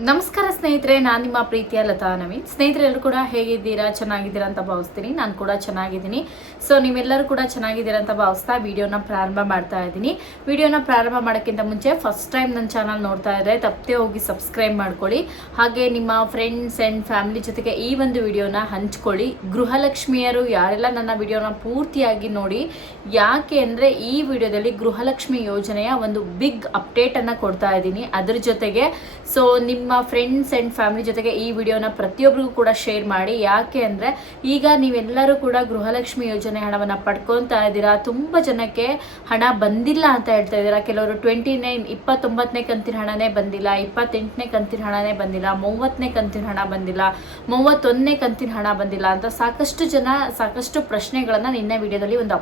ನಮಸ್ಕಾರ ಸ್ನೇಹಿತರೆ, ನಾನು ನಿಮ್ಮ ಪ್ರೀತಿಯ ಲತಾ ನವೀನ್. ಸ್ನೇಹಿತರೆಲ್ಲರೂ ಕೂಡ ಹೇಗಿದ್ದೀರಾ? ಚೆನ್ನಾಗಿದ್ದೀರಾ ಅಂತ ಭಾವಿಸ್ತೀನಿ. ನಾನು ಕೂಡ ಚೆನ್ನಾಗಿದ್ದೀನಿ. ಸೊ ನೀವೆಲ್ಲರೂ ಕೂಡ ಚೆನ್ನಾಗಿದ್ದೀರಾ ಅಂತ ಭಾವಿಸ್ತಾ ವಿಡಿಯೋನ ಪ್ರಾರಂಭ ಮಾಡ್ತಾ ಇದ್ದೀನಿ. ವಿಡಿಯೋನ ಪ್ರಾರಂಭ ಮಾಡೋಕ್ಕಿಂತ ಮುಂಚೆ ಫಸ್ಟ್ ಟೈಮ್ ನನ್ನ ಚಾನಲ್ ನೋಡ್ತಾ ಇದ್ದರೆ ತಪ್ಪದೆ ಹೋಗಿ ಸಬ್ಸ್ಕ್ರೈಬ್ ಮಾಡ್ಕೊಳ್ಳಿ. ಹಾಗೆ ನಿಮ್ಮ ಫ್ರೆಂಡ್ಸ್ ಆ್ಯಂಡ್ ಫ್ಯಾಮಿಲಿ ಜೊತೆಗೆ ಈ ಒಂದು ವಿಡಿಯೋನ ಹಂಚ್ಕೊಳ್ಳಿ. ಗೃಹಲಕ್ಷ್ಮಿಯರು ಯಾರೆಲ್ಲ ನನ್ನ ವಿಡಿಯೋನ ಪೂರ್ತಿಯಾಗಿ ನೋಡಿ, ಯಾಕೆ ಅಂದರೆ ಈ ವಿಡಿಯೋದಲ್ಲಿ ಗೃಹಲಕ್ಷ್ಮಿ ಯೋಜನೆಯ ಒಂದು ಬಿಗ್ ಅಪ್ಡೇಟನ್ನು ಕೊಡ್ತಾ ಇದ್ದೀನಿ. ಅದ್ರ ಜೊತೆಗೆ ಸೊ ನಿಮ್ಮ ಫ್ರೆಂಡ್ಸ್ ಆ್ಯಂಡ್ ಫ್ಯಾಮಿಲಿ ಜೊತೆಗೆ ಈ ವಿಡಿಯೋನ ಪ್ರತಿಯೊಬ್ಬರಿಗೂ ಕೂಡ ಶೇರ್ ಮಾಡಿ. ಯಾಕೆ ಅಂದರೆ ಈಗ ನೀವೆಲ್ಲರೂ ಕೂಡ ಗೃಹಲಕ್ಷ್ಮಿ ಯೋಜನೆ ಹಣವನ್ನು ಪಡ್ಕೊತಾ ಇದ್ದೀರಾ. ತುಂಬ ಜನಕ್ಕೆ ಹಣ ಬಂದಿಲ್ಲ ಅಂತ ಹೇಳ್ತಾ ಇದ್ದೀರಾ. ಕೆಲವರು 29ನೇ ಕಂತಿನ ಹಣನೇ ಬಂದಿಲ್ಲ, 28ನೇ ಕಂತಿನ ಹಣನೇ ಬಂದಿಲ್ಲ, 30ನೇ ಕಂತಿನ ಹಣ ಬಂದಿಲ್ಲ, 31ನೇ ಕಂತಿನ ಹಣ ಬಂದಿಲ್ಲ ಅಂತ ಸಾಕಷ್ಟು ಜನ ಸಾಕಷ್ಟು ಪ್ರಶ್ನೆಗಳನ್ನು ನಿನ್ನೆ ವಿಡಿಯೋದಲ್ಲಿ ಒಂದು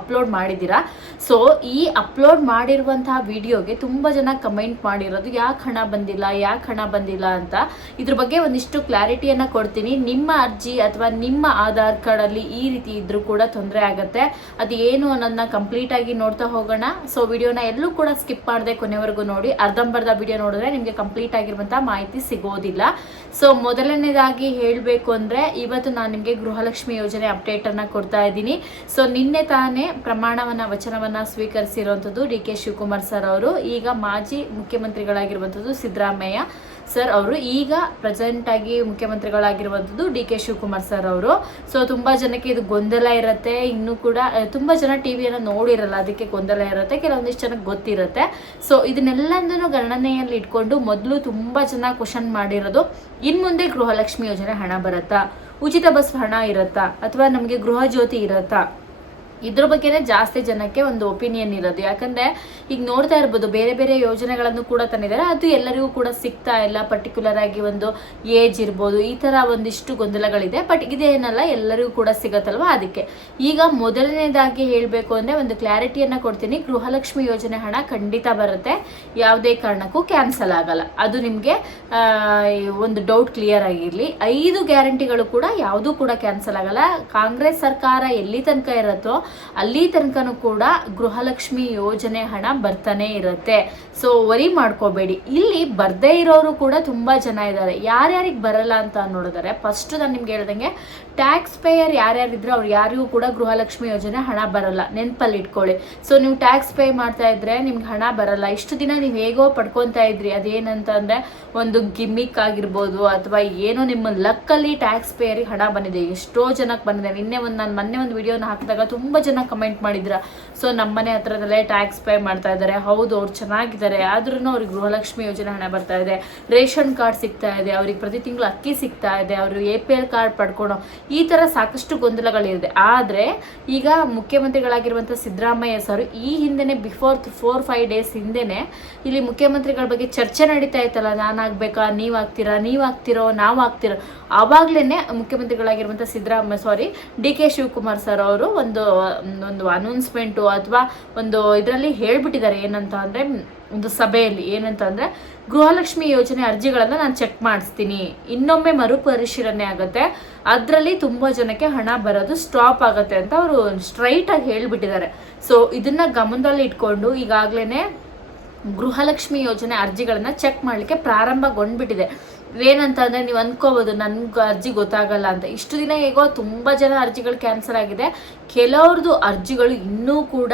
ಅಪ್ಲೋಡ್ ಮಾಡಿದ್ದೀರಾ. ಸೊ ಈ ಅಪ್ಲೋಡ್ ಮಾಡಿರುವಂತಹ ವಿಡಿಯೋಗೆ ತುಂಬ ಜನ ಕಮೆಂಟ್ ಮಾಡಿರೋದು ಯಾಕೆ ಹಣ ಬಂದಿಲ್ಲ, ಯಾಕೆ ಹಣ ಬಂದಿಲ್ಲ ಅಂತ. ಇದ್ರ ಬಗ್ಗೆ ಒಂದಿಷ್ಟು ಕ್ಲಾರಿಟಿಯನ್ನು ಕೊಡ್ತೀನಿ. ನಿಮ್ಮ ಅರ್ಜಿ ಅಥವಾ ನಿಮ್ಮ ಆಧಾರ್ ಕಾರ್ಡಲ್ಲಿ ಈ ರೀತಿ ಇದ್ರೂ ಕೂಡ ತೊಂದರೆ ಆಗುತ್ತೆ. ಅದು ಏನು ಅನ್ನೋದನ್ನ ಕಂಪ್ಲೀಟ್ ಆಗಿ ನೋಡ್ತಾ ಹೋಗೋಣ. ಸೊ ವಿಡಿಯೋನ ಎಲ್ಲೂ ಕೂಡ ಸ್ಕಿಪ್ ಮಾಡದೆ ಕೊನೆವರೆಗೂ ನೋಡಿ. ಅರ್ಧಂಬರ್ಧ ವಿಡಿಯೋ ನೋಡಿದ್ರೆ ನಿಮಗೆ ಕಂಪ್ಲೀಟ್ ಆಗಿರುವಂತಹ ಮಾಹಿತಿ ಸಿಗೋದಿಲ್ಲ. ಸೊ ಮೊದಲನೇದಾಗಿ ಹೇಳಬೇಕು ಅಂದರೆ ಇವತ್ತು ನಾನು ನಿಮಗೆ ಗೃಹಲಕ್ಷ್ಮಿ ಯೋಜನೆ ಅಪ್ಡೇಟನ್ನು ಕೊಡ್ತಾ ಇದ್ದೀನಿ. ಸೊ ನಿನ್ನೆ ತಾನೇ ವಚನವನ್ನು ಸ್ವೀಕರಿಸಿರುವಂಥದ್ದು ಡಿ.ಕೆ. ಶಿವಕುಮಾರ್ ಸರ್ ಅವರು. ಈಗ ಮಾಜಿ ಮುಖ್ಯಮಂತ್ರಿಗಳಾಗಿರುವಂಥದ್ದು ಸಿದ್ದರಾಮಯ್ಯ ಸರ್ ಅವರು, ಈಗ ಪ್ರೆಸೆಂಟ್ ಆಗಿ ಮುಖ್ಯಮಂತ್ರಿಗಳಾಗಿರುವಂಥದ್ದು ಡಿ.ಕೆ. ಶಿವಕುಮಾರ್ ಸರ್ ಅವರು. ಸೊ ತುಂಬ ಜನಕ್ಕೆ ಇದು ಗೊಂದಲ ಇರುತ್ತೆ. ಇನ್ನೂ ಕೂಡ ತುಂಬ ಜನ ಟಿವಿಯನ್ನು ನೋಡಿರಲ್ಲ, ಅದಕ್ಕೆ ಗೊಂದಲ ಇರುತ್ತೆ. ಕೆಲವೊಂದಿಷ್ಟು ಜನಕ್ಕೆ ಗೊತ್ತಿರುತ್ತೆ. ಸೊ ಇದನ್ನೆಲ್ಲದನ್ನು ಗಣನೆಯಲ್ಲಿ ಇಟ್ಕೊಂಡು ಮೊದಲು ತುಂಬ ಜನ ಕ್ವಶನ್ ಮಾಡಿರೋದು, ಇನ್ನು ಮುಂದೆ ಗೃಹಲಕ್ಷ್ಮಿ ಯೋಜನೆ ಹಣ ಬರುತ್ತಾ, ಉಚಿತ ಬಸ್ ಹಣ ಇರುತ್ತಾ, ಅಥವಾ ನಮಗೆ ಗೃಹ ಜ್ಯೋತಿ ಇರುತ್ತಾ, ಇದ್ರ ಬಗ್ಗೆನೇ ಜಾಸ್ತಿ ಜನಕ್ಕೆ ಒಂದು ಒಪಿನಿಯನ್ ಇರೋದು. ಯಾಕಂದರೆ ಈಗ ನೋಡ್ತಾ ಇರ್ಬೋದು ಬೇರೆ ಬೇರೆ ಯೋಜನೆಗಳನ್ನು ಕೂಡ ತಂದಿದ್ದಾರೆ, ಅದು ಎಲ್ಲರಿಗೂ ಕೂಡ ಸಿಗ್ತಾ ಇಲ್ಲ. ಪರ್ಟಿಕ್ಯುಲರ್ ಆಗಿ ಒಂದು ಏಜ್ ಇರ್ಬೋದು, ಈ ಥರ ಒಂದಿಷ್ಟು ಗೊಂದಲಗಳಿದೆ. ಬಟ್ ಇದೇನಲ್ಲ, ಎಲ್ಲರಿಗೂ ಕೂಡ ಸಿಗತ್ತಲ್ವ. ಅದಕ್ಕೆ ಈಗ ಮೊದಲನೇದಾಗಿ ಹೇಳಬೇಕು ಅಂದರೆ ಒಂದು ಕ್ಲಾರಿಟಿಯನ್ನು ಕೊಡ್ತೀನಿ. ಗೃಹಲಕ್ಷ್ಮಿ ಯೋಜನೆ ಹಣ ಖಂಡಿತ ಬರುತ್ತೆ, ಯಾವುದೇ ಕಾರಣಕ್ಕೂ ಕ್ಯಾನ್ಸಲ್ ಆಗಲ್ಲ. ಅದು ನಿಮಗೆ ಒಂದು ಡೌಟ್ ಕ್ಲಿಯರ್ ಆಗಿರಲಿ. 5 ಗ್ಯಾರಂಟಿಗಳು ಕೂಡ ಯಾವುದೂ ಕೂಡ ಕ್ಯಾನ್ಸಲ್ ಆಗಲ್ಲ. ಕಾಂಗ್ರೆಸ್ ಸರ್ಕಾರ ಎಲ್ಲಿ ತನಕ ಇರುತ್ತೋ ಅಲ್ಲಿ ತನಕನೂ ಕೂಡ ಗೃಹಲಕ್ಷ್ಮಿ ಯೋಜನೆ ಹಣ ಬರ್ತಾನೆ ಇರುತ್ತೆ. ಸೊ ವರಿ ಮಾಡ್ಕೋಬೇಡಿ. ಇಲ್ಲಿ ಬರ್ದೇ ಇರೋರು ಕೂಡ ತುಂಬಾ ಜನ ಇದ್ದಾರೆ. ಯಾರ್ಯಾರಿಗೆ ಬರಲ್ಲ ಅಂತ ನೋಡಿದರೆ, ಫಸ್ಟ್ ನಾನು ನಿಮ್ಗೆ ಹೇಳ್ದಂಗೆ ಟ್ಯಾಕ್ಸ್ ಪೇಯರ್ ಯಾರ್ಯಾರಿದ್ರು ಅವ್ರು ಯಾರಿಗೂ ಕೂಡ ಗೃಹಲಕ್ಷ್ಮಿ ಯೋಜನೆ ಹಣ ಬರಲ್ಲ, ನೆನಪಲ್ಲಿ ಇಟ್ಕೊಳ್ಳಿ. ಸೊ ನೀವು ಟ್ಯಾಕ್ಸ್ ಪೇ ಮಾಡ್ತಾ ಇದ್ರೆ ನಿಮ್ಗೆ ಹಣ ಬರಲ್ಲ. ಇಷ್ಟು ದಿನ ನೀವು ಹೇಗೋ ಪಡ್ಕೊತಾ ಇದ್ರಿ, ಅದೇನಂತ ಅಂದ್ರೆ ಒಂದು ಗಿಮ್ಮಿಕ್ ಆಗಿರ್ಬೋದು ಅಥವಾ ಏನೋ ನಿಮ್ಮ ಲಕ್ಕಲ್ಲಿ ಟ್ಯಾಕ್ಸ್ ಪೇಯರಿಗೆ ಹಣ ಬಂದಿದೆ. ಎಷ್ಟೋ ಜನಕ್ಕೆ ಬಂದಿದೆ. ನಾನು ಮೊನ್ನೆ ಒಂದು ವಿಡಿಯೋನ ಹಾಕಿದಾಗ ತುಂಬ ಜನ ಕಮೆಂಟ್ ಮಾಡಿದ್ರ. ಸೊ ನಮ್ಮನೆ ಹತ್ರದಲ್ಲೇ ಟ್ಯಾಕ್ಸ್ ಪೇ ಮಾಡ್ತಾ ಇದ್ದಾರೆ, ಹೌದು ಅವ್ರು ಚೆನ್ನಾಗಿದ್ದಾರೆ, ಆದ್ರೂ ಅವ್ರಿಗೆ ಗೃಹಲಕ್ಷ್ಮಿ ಯೋಜನೆ ಹಣ ಬರ್ತಾ ಇದೆ, ರೇಷನ್ ಕಾರ್ಡ್ ಸಿಗ್ತಾ ಇದೆ, ಅವ್ರಿಗೆ ಪ್ರತಿ ತಿಂಗಳು ಅಕ್ಕಿ ಸಿಗ್ತಾ ಇದೆ, ಅವರು APL ಕಾರ್ಡ್ ಪಡ್ಕೊಳೋ, ಈ ಥರ ಸಾಕಷ್ಟು ಗೊಂದಲಗಳಿದೆ. ಆದರೆ ಈಗ ಮುಖ್ಯಮಂತ್ರಿಗಳಾಗಿರುವಂಥ ಸಿದ್ದರಾಮಯ್ಯ ಸರ್ ಈ ಹಿಂದೆನೆ ಬಿಫೋರ್ 4-5 ಡೇಸ್ ಹಿಂದೆನೆ ಇಲ್ಲಿ ಮುಖ್ಯಮಂತ್ರಿಗಳ ಬಗ್ಗೆ ಚರ್ಚೆ ನಡೀತಾ ಇತ್ತಲ್ಲ, ನಾನಾಗಬೇಕಾ, ನೀವಾಗ್ತಿರೋ ನಾವು ಆಗ್ತಿರೋ, ಆವಾಗಲೇ ಮುಖ್ಯಮಂತ್ರಿಗಳಾಗಿರುವಂಥ ಡಿ.ಕೆ. ಶಿವಕುಮಾರ್ ಸರ್ ಅವರು ಒಂದು ಅನೌನ್ಸ್ಮೆಂಟು ಅಥವಾ ಒಂದು ಇದರಲ್ಲಿ ಹೇಳ್ಬಿಟ್ಟಿದ್ದಾರೆ. ಏನಂತ ಅಂದರೆ ಒಂದು ಸಭೆಯಲ್ಲಿ ಏನಂತ ಅಂದರೆ, ಗೃಹಲಕ್ಷ್ಮಿ ಯೋಜನೆ ಅರ್ಜಿಗಳನ್ನು ನಾನು ಚೆಕ್ ಮಾಡಿಸ್ತೀನಿ, ಇನ್ನೊಮ್ಮೆ ಮರುಪರಿಶೀಲನೆ ಆಗುತ್ತೆ, ಅದರಲ್ಲಿ ತುಂಬ ಜನಕ್ಕೆ ಹಣ ಬರೋದು ಸ್ಟಾಪ್ ಆಗುತ್ತೆ ಅಂತ ಅವರು ಸ್ಟ್ರೈಟಾಗಿ ಹೇಳ್ಬಿಟ್ಟಿದ್ದಾರೆ. ಸೊ ಇದನ್ನು ಗಮನದಲ್ಲಿ ಇಟ್ಕೊಂಡು ಈಗಾಗಲೇ ಗೃಹಲಕ್ಷ್ಮಿ ಯೋಜನೆ ಅರ್ಜಿಗಳನ್ನು ಚೆಕ್ ಮಾಡಲಿಕ್ಕೆ ಪ್ರಾರಂಭಗೊಂಡ್ಬಿಟ್ಟಿದೆ. ಏನಂತ ಅಂದರೆ ನೀವು ಅಂದ್ಕೋಬೋದು ನನ್ಗೆ ಅರ್ಜಿ ಗೊತ್ತಾಗಲ್ಲ ಅಂತ. ಇಷ್ಟು ದಿನ ಹೇಗೋ ತುಂಬ ಜನ ಅರ್ಜಿಗಳು ಕ್ಯಾನ್ಸಲ್ ಆಗಿದೆ, ಕೆಲವ್ರದ್ದು ಅರ್ಜಿಗಳು ಇನ್ನೂ ಕೂಡ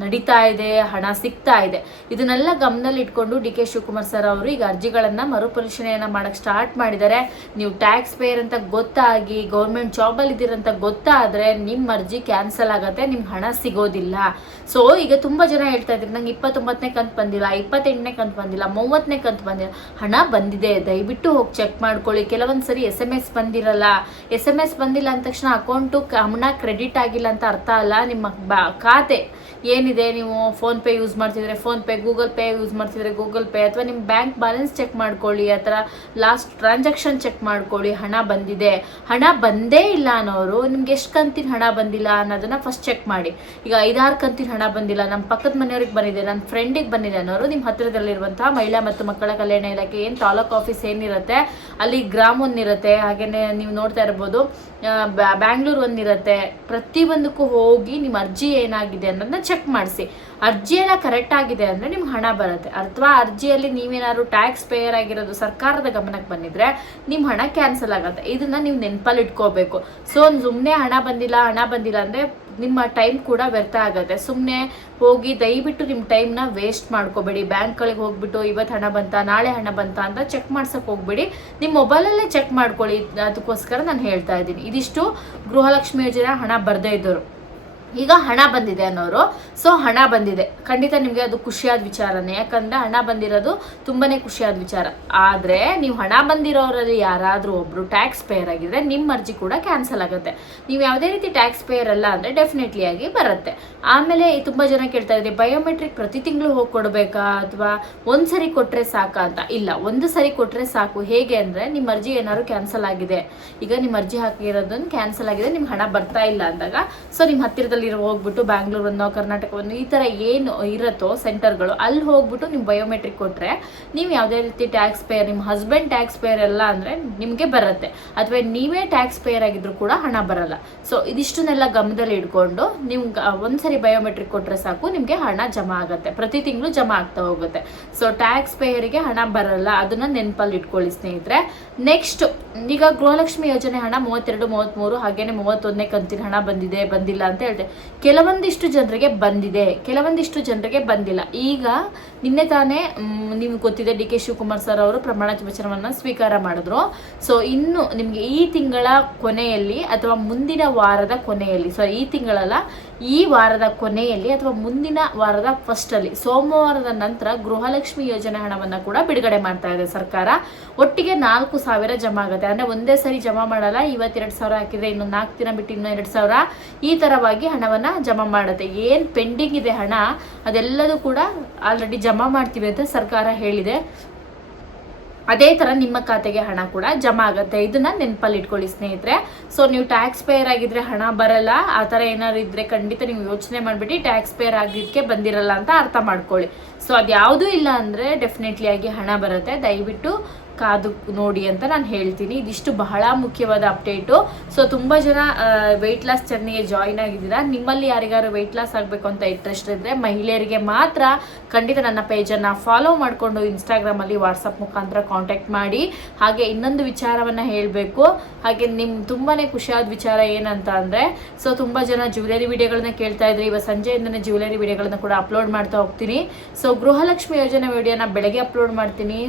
ನಡೀತಾ ಇದೆ, ಹಣ ಸಿಗ್ತಾ ಇದೆ. ಇದನ್ನೆಲ್ಲ ಗಮನದಲ್ಲಿ ಇಟ್ಕೊಂಡು ಡಿ.ಕೆ. ಶಿವಕುಮಾರ್ ಸರ್ ಅವರು ಈಗ ಅರ್ಜಿಗಳನ್ನು ಮರುಪರಿಶೀಲನೆಯನ್ನು ಮಾಡೋಕ್ಕೆ ಸ್ಟಾರ್ಟ್ ಮಾಡಿದ್ದಾರೆ. ನೀವು ಟ್ಯಾಕ್ಸ್ ಪೇಯರ್ ಅಂತ ಗೊತ್ತಾಗಿ ಗೌರ್ಮೆಂಟ್ ಜಾಬಲ್ಲಿ ಇದ್ದೀರಂತ ಗೊತ್ತಾದರೆ ನಿಮ್ಮ ಅರ್ಜಿ ಕ್ಯಾನ್ಸಲ್ ಆಗುತ್ತೆ, ನಿಮ್ಗೆ ಹಣ ಸಿಗೋದಿಲ್ಲ. ಸೊ ಈಗ ತುಂಬ ಜನ ಹೇಳ್ತಾ ಇದ್ರು, ನಂಗೆ 29ನೇ ಕಂತು ಬಂದಿಲ್ಲ, 28ನೇ ಕಂತು ಬಂದಿಲ್ಲ, 30ನೇ ಕಂತು ಬಂದಿಲ್ಲ. ಹಣ ಬಂದಿದೆ, ದಯವಿಟ್ಟು ಹೋಗಿ ಚೆಕ್ ಮಾಡ್ಕೊಳ್ಳಿ. ಕೆಲವೊಂದು ಸರಿ SMS ಬಂದಿರಲ್ಲ. SMS ಬಂದಿಲ್ಲ ಅಂದ ತಕ್ಷಣ ಅಕೌಂಟು ಹಣ ಕ್ರೆಡಿಟ್ ಆಗಿಲ್ಲ ಅಂತ ಅರ್ಥ ಅಲ್ಲ. ನಿಮ್ಮ ಖಾತೆ ಏನಿದೆ, ನೀವು ಫೋನ್ಪೇ ಯೂಸ್ ಮಾಡ್ತಿದ್ರೆ ಫೋನ್ಪೇ, ಗೂಗಲ್ ಪೇ ಯೂಸ್ ಮಾಡ್ತಿದ್ರೆ ಗೂಗಲ್ ಪೇ, ಅಥವಾ ನಿಮ್ಮ ಬ್ಯಾಂಕ್ ಬ್ಯಾಲೆನ್ಸ್ ಚೆಕ್ ಮಾಡ್ಕೊಳ್ಳಿ, ಆ ಥರ ಲಾಸ್ಟ್ ಟ್ರಾನ್ಸಾಕ್ಷನ್ ಚೆಕ್ ಮಾಡ್ಕೊಳ್ಳಿ. ಹಣ ಬಂದಿದೆ, ಹಣ ಬಂದೇ ಇಲ್ಲ ಅನ್ನೋರು ನಿಮ್ಗೆ ಎಷ್ಟು ಕಂತಿನ ಹಣ ಬಂದಿಲ್ಲ ಅನ್ನೋದನ್ನ ಫಸ್ಟ್ ಚೆಕ್ ಮಾಡಿ. ಈಗ 5-6 ಕಂತಿನ ಹಣ ಬಂದಿಲ್ಲ, ನಮ್ಮ ಪಕ್ಕದ ಮನೆಯವ್ರಿಗೆ ಬಂದಿದೆ, ನನ್ನ ಫ್ರೆಂಡಿಗೆ ಬಂದಿದೆ ಅನ್ನೋರು ನಿಮ್ಮ ಹತ್ತಿರದಲ್ಲಿರುವಂತಹ ಮಹಿಳಾ ಮತ್ತು ಮಕ್ಕಳ ಕಲ್ಯಾಣ ಇಲಾಖೆ ಏನು ತಾಲೂಕು ಆಫೀಸ್ ಏನಿರುತ್ತೆ ಅಲ್ಲಿ ಗ್ರಾಮ ಒಂದಿರುತ್ತೆ, ಹಾಗೆಯೇ ನೀವು ನೋಡ್ತಾ ಇರ್ಬೋದು ಬ್ಯಾಂಗ್ಳೂರ್ ಒಂದಿರುತ್ತೆ. ಪ್ರತಿಯೊಂದಕ್ಕೂ ಹೋಗಿ ನಿಮ್ಮ ಅರ್ಜಿ ಏನಾಗಿದೆ ಅನ್ನೋದನ್ನ ಚೆಕ್ ಮಾಡಿಸಿ. ಅರ್ಜಿ ಎಲ್ಲ ಕರೆಕ್ಟ್ ಆಗಿದೆ ಅಂದರೆ ನಿಮ್ಗೆ ಹಣ ಬರುತ್ತೆ. ಅಥವಾ ಅರ್ಜಿಯಲ್ಲಿ ನೀವೇನಾದ್ರು ಟ್ಯಾಕ್ಸ್ ಪೇಯರ್ ಆಗಿರೋದು ಸರ್ಕಾರದ ಗಮನಕ್ಕೆ ಬಂದಿದ್ರೆ ನಿಮ್ಮ ಹಣ ಕ್ಯಾನ್ಸಲ್ ಆಗುತ್ತೆ. ಇದನ್ನ ನೀವು ನೆನಪಲ್ಲಿ ಇಟ್ಕೋಬೇಕು. ಸೊ ಸುಮ್ಮನೆ ಹಣ ಬಂದಿಲ್ಲ ಅಂದರೆ ನಿಮ್ಮ ಟೈಮ್ ಕೂಡ ವ್ಯರ್ಥ ಆಗುತ್ತೆ. ಸುಮ್ಮನೆ ಹೋಗಿ ದಯವಿಟ್ಟು ನಿಮ್ಮ ಟೈಮ್ನ ವೇಸ್ಟ್ ಮಾಡ್ಕೋಬೇಡಿ. ಬ್ಯಾಂಕ್ಗಳಿಗೆ ಹೋಗ್ಬಿಟ್ಟು ಇವತ್ತು ಹಣ ಬಂತಾ ನಾಳೆ ಹಣ ಬಂತಾ ಅಂತ ಚೆಕ್ ಮಾಡ್ಸಕ್ಕೆ ಹೋಗ್ಬೇಡಿ. ನಿಮ್ಮ ಮೊಬೈಲಲ್ಲೇ ಚೆಕ್ ಮಾಡ್ಕೊಳ್ಳಿ. ಅದಕ್ಕೋಸ್ಕರ ನಾನು ಹೇಳ್ತಾ ಇದ್ದೀನಿ. ಇದಿಷ್ಟು ಗೃಹಲಕ್ಷ್ಮಿ ಯೋಜನೆ ಹಣ ಬರದೇ ಇದ್ದವರು. ಈಗ ಹಣ ಬಂದಿದೆ ಅನ್ನೋರು, ಸೊ ಹಣ ಬಂದಿದೆ, ಖಂಡಿತ ನಿಮಗೆ ಅದು ಖುಷಿಯಾದ ವಿಚಾರನೇ. ಯಾಕಂದರೆ ಹಣ ಬಂದಿರೋದು ತುಂಬಾ ಖುಷಿಯಾದ ವಿಚಾರ. ಆದರೆ ನೀವು ಹಣ ಬಂದಿರೋರಲ್ಲಿ ಯಾರಾದರೂ ಒಬ್ಬರು ಟ್ಯಾಕ್ಸ್ ಪೇಯರ್ ಆಗಿದ್ರೆ ನಿಮ್ಮ ಅರ್ಜಿ ಕೂಡ ಕ್ಯಾನ್ಸಲ್ ಆಗುತ್ತೆ. ನೀವು ಯಾವುದೇ ರೀತಿ ಟ್ಯಾಕ್ಸ್ ಪೇಯರ್ ಅಲ್ಲ ಅಂದರೆ ಡೆಫಿನೆಟ್ಲಿ ಆಗಿ ಬರುತ್ತೆ. ಆಮೇಲೆ ತುಂಬ ಜನ ಕೇಳ್ತಾ ಇದ್ದಾರೆ, ಬಯೋಮೆಟ್ರಿಕ್ ಪ್ರತಿ ತಿಂಗಳು ಹೋಗಿ ಕೊಡಬೇಕಾ ಅಥವಾ ಒಂದು ಸರಿ ಕೊಟ್ಟರೆ ಸಾಕಾ ಅಂತ. ಇಲ್ಲ, ಒಂದು ಸರಿ ಕೊಟ್ಟರೆ ಸಾಕು. ಹೇಗೆ ಅಂದರೆ ನಿಮ್ಮ ಅರ್ಜಿ ಏನಾದ್ರು ಕ್ಯಾನ್ಸಲ್ ಆಗಿದೆ, ಈಗ ನಿಮ್ಮ ಅರ್ಜಿ ಹಾಕಿರೋದನ್ನು ಕ್ಯಾನ್ಸಲ್ ಆಗಿದೆ, ನಿಮ್ಗೆ ಹಣ ಬರ್ತಾ ಇಲ್ಲ ಅಂದಾಗ, ಸೊ ನಿಮ್ಮ ಹತ್ತಿರದಲ್ಲಿ ಹೋಗ್ಬಿಟ್ಟು ಬ್ಯಾಂಗ್ಳೂರನ್ನು ಕರ್ನಾಟಕವನ್ನು ಈ ತರ ಏನು ಇರುತ್ತೋ ಸೆಂಟರ್ಗಳು, ಅಲ್ಲಿ ಹೋಗ್ಬಿಟ್ಟು ನೀವು ಬಯೋಮೆಟ್ರಿಕ್ ಕೊಟ್ರೆ ನೀವು ಯಾವುದೇ ರೀತಿ ಟ್ಯಾಕ್ಸ್ ಪೇಯರ್, ನಿಮ್ಮ ಹಸ್ಬೆಂಡ್ ಟ್ಯಾಕ್ಸ್ ಪೇಯರ್ ಎಲ್ಲ ಅಂದ್ರೆ ನಿಮಗೆ ಬರುತ್ತೆ. ಅಥವಾ ನೀವೇ ಟ್ಯಾಕ್ಸ್ ಪೇಯರ್ ಆಗಿದ್ರು ಕೂಡ ಹಣ ಬರಲ್ಲ. ಸೊ ಇದಿಷ್ಟನ್ನೆಲ್ಲ ಗಮನದಲ್ಲಿ ಇಟ್ಕೊಂಡು ನೀವು ಒಂದ್ಸರಿ ಬಯೋಮೆಟ್ರಿಕ್ ಕೊಟ್ರೆ ಸಾಕು, ನಿಮ್ಗೆ ಹಣ ಜಮಾ ಆಗುತ್ತೆ. ಪ್ರತಿ ತಿಂಗಳು ಜಮಾ ಆಗ್ತಾ ಹೋಗುತ್ತೆ. ಸೊ ಟ್ಯಾಕ್ಸ್ ಪೇಯರಿಗೆ ಹಣ ಬರಲ್ಲ, ಅದನ್ನ ನೆನಪಲ್ಲಿ ಇಟ್ಕೊಳ್ಳಿ ಸ್ನೇಹಿತರೆ. ನೆಕ್ಸ್ಟ್, ಈಗ ಗೃಹಲಕ್ಷ್ಮಿ ಯೋಜನೆ ಹಣ 32, 33 ಹಾಗೇನೆ 31ನೇ ಕಂತಿನ ಹಣ ಬಂದಿಲ್ಲ ಅಂತ ಹೇಳಿದೆ. ಕೆಲವೊಂದಿಷ್ಟು ಜನರಿಗೆ ಬಂದಿದೆ, ಕೆಲವೊಂದಿಷ್ಟು ಜನರಿಗೆ ಬಂದಿಲ್ಲ. ಈಗ ನಿನ್ನೆ ತಾನೇ ನಿಮ್ಗೆ ಗೊತ್ತಿದೆ, ಡಿ ಕೆ ಶಿವಕುಮಾರ್ ಸರ್ ಅವರು ಪ್ರಮಾಣ ವಚನವನ್ನು ಸ್ವೀಕಾರ ಮಾಡಿದ್ರು. ಸೊ ಇನ್ನು ನಿಮಗೆ ಈ ತಿಂಗಳ ಕೊನೆಯಲ್ಲಿ ಅಥವಾ ಮುಂದಿನ ವಾರದ ಕೊನೆಯಲ್ಲಿ, ಸೊ ಈ ತಿಂಗಳಲ್ಲ, ಈ ವಾರದ ಕೊನೆಯಲ್ಲಿ ಅಥವಾ ಮುಂದಿನ ವಾರದ ಫಸ್ಟಲ್ಲಿ, ಸೋಮವಾರದ ನಂತರ ಗೃಹಲಕ್ಷ್ಮಿ ಯೋಜನೆ ಹಣವನ್ನು ಕೂಡ ಬಿಡುಗಡೆ ಮಾಡ್ತಾ ಇದೆ ಸರ್ಕಾರ. ಒಟ್ಟಿಗೆ 4,000 ಜಮಾ ಆಗುತ್ತೆ. ಅಂದರೆ ಒಂದೇ ಸರಿ ಜಮಾ ಮಾಡಲ್ಲ. ಇವತ್ತು 2,000 ಹಾಕಿದ್ರೆ ಇನ್ನು 4 ದಿನ ಬಿಟ್ಟು ಇನ್ನೂ 2,000, ಈ ಥರವಾಗಿ ಹಣವನ್ನು ಜಮಾ ಮಾಡುತ್ತೆ. ಏನು ಪೆಂಡಿಂಗ್ ಇದೆ ಹಣ ಅದೆಲ್ಲದೂ ಕೂಡ ಆಲ್ರೆಡಿ ಜಮಾ ಮಾಡ್ತೀವಿ ಅಂತ ಸರ್ಕಾರ ಹೇಳಿದೆ. ಅದೇ ಥರ ನಿಮ್ಮ ಖಾತೆಗೆ ಹಣ ಕೂಡ ಜಮಾ ಆಗುತ್ತೆ. ಇದನ್ನ ನೆನಪಲ್ಲಿ ಇಟ್ಕೊಳ್ಳಿ ಸ್ನೇಹಿತರೆ. ಸೊ ನೀವು ಟ್ಯಾಕ್ಸ್ ಪೇಯರ್ ಆಗಿದ್ರೆ ಹಣ ಬರಲ್ಲ, ಆ ಥರ ಏನಾದ್ರು ಇದ್ರೆ ಖಂಡಿತ ನೀವು ಯೋಚನೆ ಮಾಡಿಬಿಟ್ಟು ಟ್ಯಾಕ್ಸ್ ಪೇಯರ್ ಆಗಿದ್ದಕ್ಕೆ ಬಂದಿರಲ್ಲ ಅಂತ ಅರ್ಥ ಮಾಡ್ಕೊಳ್ಳಿ. ಸೊ ಅದು ಯಾವುದೂ ಇಲ್ಲ ಅಂದರೆ ಡೆಫಿನೆಟ್ಲಿ ಆಗಿ ಹಣ ಬರುತ್ತೆ. ದಯವಿಟ್ಟು ಕಾದು ನೋಡಿ ಅಂತ ನಾನು ಹೇಳ್ತೀನಿ. ಇದಿಷ್ಟು ಬಹಳ ಮುಖ್ಯವಾದ ಅಪ್ಡೇಟು. ಸೊ ತುಂಬ ಜನ ವೆಯ್ಟ್ ಲಾಸ್ ಜರ್ನಿಗೆ ಜಾಯಿನ್ ಆಗಿದ್ದೀರಾ. ನಿಮ್ಮಲ್ಲಿ ಯಾರಿಗಾರು ವೆಯ್ಟ್ ಲಾಸ್ ಆಗಬೇಕು ಅಂತ ಇಂಟ್ರೆಸ್ಟ್ ಇದ್ದರೆ ಮಹಿಳೆಯರಿಗೆ ಮಾತ್ರ ಖಂಡಿತ ನನ್ನ ಪೇಜನ್ನು ಫಾಲೋ ಮಾಡಿಕೊಂಡು ಇನ್ಸ್ಟಾಗ್ರಾಮಲ್ಲಿ ವಾಟ್ಸಪ್ ಮುಖಾಂತರ ಕಾಂಟ್ಯಾಕ್ಟ್ ಮಾಡಿ. ಹಾಗೆ ಇನ್ನೊಂದು ವಿಚಾರವನ್ನು ಹೇಳಬೇಕು. ಹಾಗೆ ನಿಮ್ಮ ತುಂಬಾ ಖುಷಿಯಾದ ವಿಚಾರ ಏನಂತ ಅಂದರೆ, ಸೊ ತುಂಬ ಜನ ಜ್ಯುವೆಲರಿ ವಿಡಿಯೋಗಳನ್ನ ಕೇಳ್ತಾ ಇದ್ರಿ. ಇವತ್ತು ಸಂಜೆಯಿಂದನೇ ಜ್ಯುವೆಲರಿ ವಿಡಿಯೋಗಳನ್ನ ಕೂಡ ಅಪ್ಲೋಡ್ ಮಾಡ್ತಾ ಹೋಗ್ತೀನಿ. ಸೊ ಗೃಹಲಕ್ಷ್ಮಿ ಯೋಜನೆ ವಿಡಿಯೋನ ಬೆಳಗ್ಗೆ ಅಪ್ಲೋಡ್ ಮಾಡ್ತೀನಿ.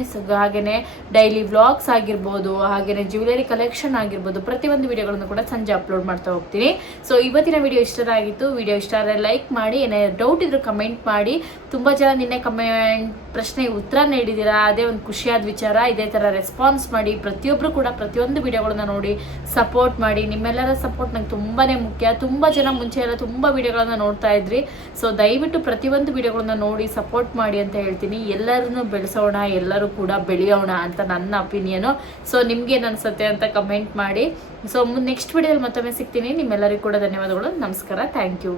ಹಾಗೆಯೇ ಡೈಲಿ ವ್ಲಾಗ್ಸ್ ಆಗಿರ್ಬೋದು, ಹಾಗೆಯೇ ಜ್ಯುವೆಲರಿ ಕಲೆಕ್ಷನ್ ಆಗಿರ್ಬೋದು, ಪ್ರತಿಯೊಂದು ವಿಡಿಯೋಗಳನ್ನು ಕೂಡ ಸಂಜೆ ಅಪ್ಲೋಡ್ ಮಾಡ್ತಾ ಹೋಗ್ತೀನಿ. ಸೊ ಇವತ್ತಿನ ವಿಡಿಯೋ ಇಷ್ಟವಾಗಿತ್ತು. ವಿಡಿಯೋ ಇಷ್ಟ ಆದರೆ ಲೈಕ್ ಮಾಡಿ, ಏನಾದ್ರು ಡೌಟ್ ಇದ್ರೂ ಕಮೆಂಟ್ ಮಾಡಿ. ತುಂಬ ಜನ ನಿನ್ನೆ ಕಮೆಂಟ್ ಪ್ರಶ್ನೆಗೆ ಉತ್ತರ ನೀಡಿದ್ದೀರಾ, ಅದೇ ಒಂದು ಖುಷಿಯಾದ ವಿಚಾರ. ಇದೇ ಥರ ರೆಸ್ಪಾನ್ಸ್ ಮಾಡಿ. ಪ್ರತಿಯೊಬ್ಬರು ಕೂಡ ಪ್ರತಿಯೊಂದು ವಿಡಿಯೋಗಳನ್ನ ನೋಡಿ ಸಪೋರ್ಟ್ ಮಾಡಿ. ನಿಮ್ಮೆಲ್ಲರ ಸಪೋರ್ಟ್ ನಂಗೆ ತುಂಬಾ ಮುಖ್ಯ. ತುಂಬ ಜನ ಮುಂಚೆ ಎಲ್ಲ ತುಂಬ ವಿಡಿಯೋಗಳನ್ನ ನೋಡ್ತಾ ಇದ್ರಿ. ಸೊ ದಯವಿಟ್ಟು ಪ್ರತಿಯೊಂದು ವಿಡಿಯೋಗಳನ್ನ ನೋಡಿ ಸಪೋರ್ಟ್ ಮಾಡಿ ಅಂತ ಹೇಳ್ತೀನಿ. ಎಲ್ಲರನ್ನೂ ಬೆಳೆಸೋಣ, ಎಲ್ಲರೂ ಕೂಡ ಬೆಳೆಯೋಣ ಅಂತ ನನ್ನ ಒಪಿನಿಯನು. ಸೊ ನಿಮ್ಗೇನು ಅನ್ಸುತ್ತೆ ಅಂತ ಕಮೆಂಟ್ ಮಾಡಿ. ಸೊ ನೆಕ್ಸ್ಟ್ ವಿಡಿಯೋದಲ್ಲಿ ಮತ್ತೊಮ್ಮೆ ಸಿಗ್ತೀನಿ. ನಿಮ್ಮೆಲ್ಲರಿಗೂ ಕೂಡ ಧನ್ಯವಾದಗಳು. ನಮಸ್ಕಾರ. Thank you.